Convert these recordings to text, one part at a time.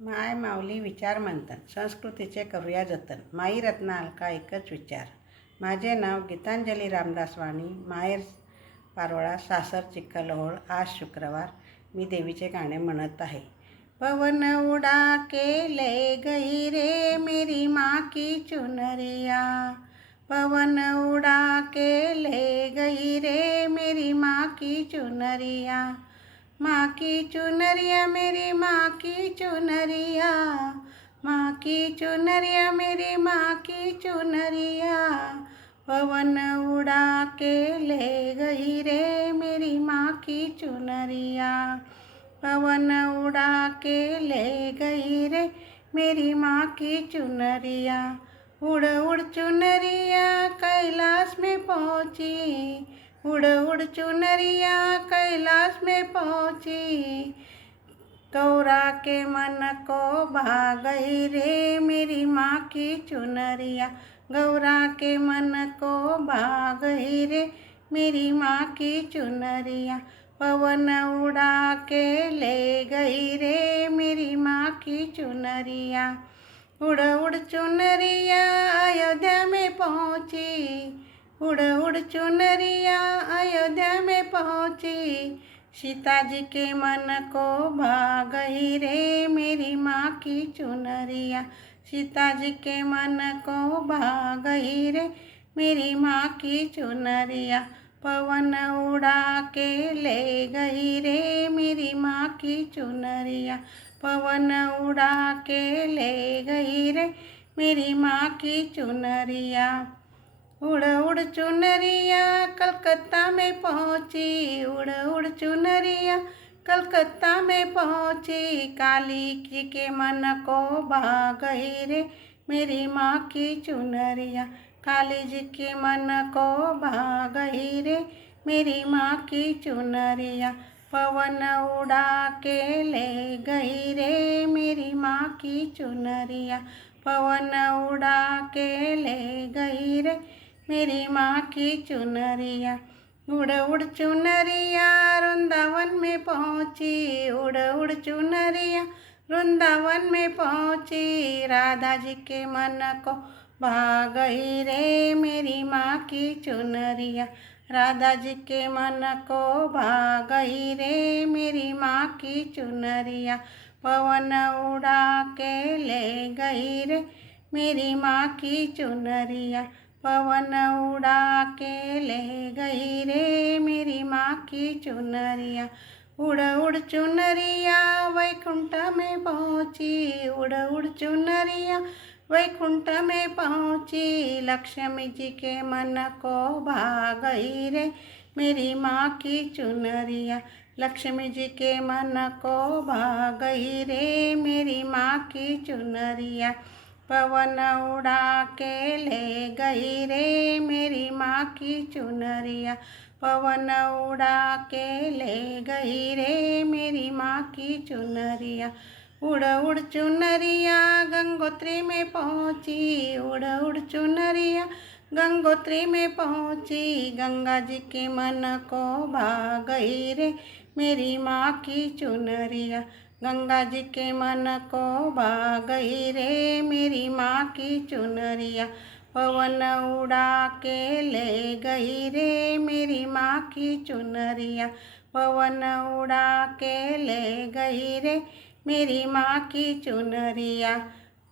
My माऊली विचार मंथन संस्कृतीचे करूया जतन. माई रत्ना अलका एकच विचार. माझे नाव गीतांजली रामदास वाणी, माहेर पारोळा, सासर चिखलहोळ. आज शुक्रवार. मी देवीचे गाणे म्हणत आहे. पवन उड़ा के ले गई रे मेरी माँ की चुनरिया. पवन उड़ा के ले गई रे मेरी माँ की चुनरिया. माँ की चुनरिया मेरी माँ की चुनरिया. माँ की चुनरिया मेरी माँ की चुनरिया. पवन उड़ा के ले गई रे मेरी माँ की चुनरिया. पवन उड़ा के ले गई रे मेरी माँ की चुनरिया. उड़ उड़ चुनरिया कैलाश में पहुँची. उड़ उड़ चुनरिया कैलाश में पहुँची. गौरा के मन को भा गई रे मेरी माँ की चुनरिया. गौरा के मन को भा गई रे मेरी माँ की चुनरिया. पवन उड़ा के ले गई रे मेरी माँ की चुनरिया. उड़ उड़ चुनरिया अयोध्या में पहुँची. उड़ उड़ चुनरिया अयोध्या में पहुँची. सीता जी के मन को भा गई रे मेरी माँ की चुनरिया. सीता जी के मन को भा गई रे मेरी माँ की चुनरिया. पवन उड़ा के ले गई रे मेरी माँ की चुनरिया. पवन उड़ा के ले गई रे मेरी माँ की चुनरिया. उड़ उड़ चुनरिया कलकत्ता में पहुँची. उड़ उड़ चुनरिया कलकत्ता में पहुँची. काली जी के मन को भा गई रे मेरी माँ की चुनरिया. काली जी के मन को भा गई रे मेरी माँ की चुनरिया. पवन उड़ा के ले गई रे मेरी माँ की चुनरिया. पवन उड़ा के ले गई रे मेरी माँ की चुनरिया. उड़ उड़ चुनरिया वृंदावन में पहुँची. उड़ उड़ चुनरिया वृंदावन में पहुँची. राधा जी के मन को भा गई रे मेरी माँ की चुनरिया. राधा जी के मन को भा गई रे मेरी माँ की चुनरिया. पवन उड़ा के ले गई रे मेरी माँ की चुनरिया. पवन उड़ा के ले गई रे मेरी माँ की चुनरिया. उड़ उड़ चुनरिया वैकुंठ में पहुँची. उड़ उड़ चुनरिया वैकुंठ में पहुँची. लक्ष्मी जी के मन को भा गई रे मेरी माँ की चुनरिया. लक्ष्मी जी के मन को भा गई रे मेरी माँ की चुनरिया. पवन उड़ा के ले गई रे मेरी माँ की चुनरिया. पवन उड़ा के ले गई रे मेरी माँ की चुनरिया. उड़ उड़ चुनरिया गंगोत्री में पहुँची. उड़ उड़ चुनरिया गंगोत्री में पहुँची. गंगा जी के मन को भा गई रे मेरी माँ की चुनरिया. गंगा जी के मन को भा गई रे मेरी माँ की चुनरिया. पवन उड़ा के ले गई रे मेरी माँ की चुनरिया. पवन उड़ा के ले गई रे मेरी माँ की चुनरिया.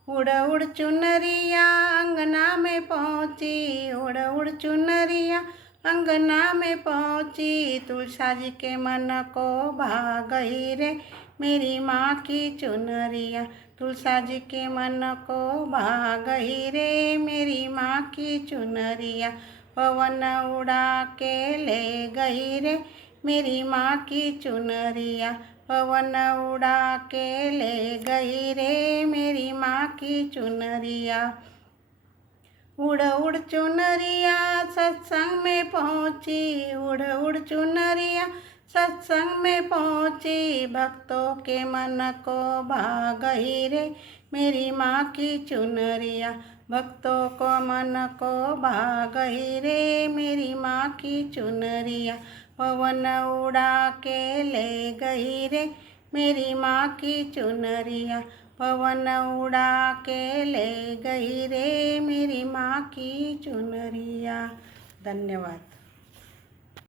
उड़ उड़ चुनरिया अंगना में पहुँची. उड़ उड़ चुनरिया अंगना में पहुँची. तुलसा जी के मन को भा गई रे मेरी माँ की चुनरिया. तुलसा जी के मन को भा गई रे मेरी माँ की चुनरिया. पवन उड़ा के ले गई रे मेरी माँ की चुनरिया. पवन उड़ा के ले गई रे मेरी माँ की चुनरिया. उड़ उड़ चुनरिया सत्संग में पहुँची. उड़ उड़ चुनरिया सत्संग में पहुँची. भक्तों के मन को भा गई रे मेरी माँ की चुनरिया. भक्तों को मन को भा गई रे मेरी माँ की चुनरिया. पवन उड़ा के ले गई रे मेरी माँ की चुनरिया पवन उड़ा के ले गई रे, मेरी माँ की चुनरिया। धन्यवाद।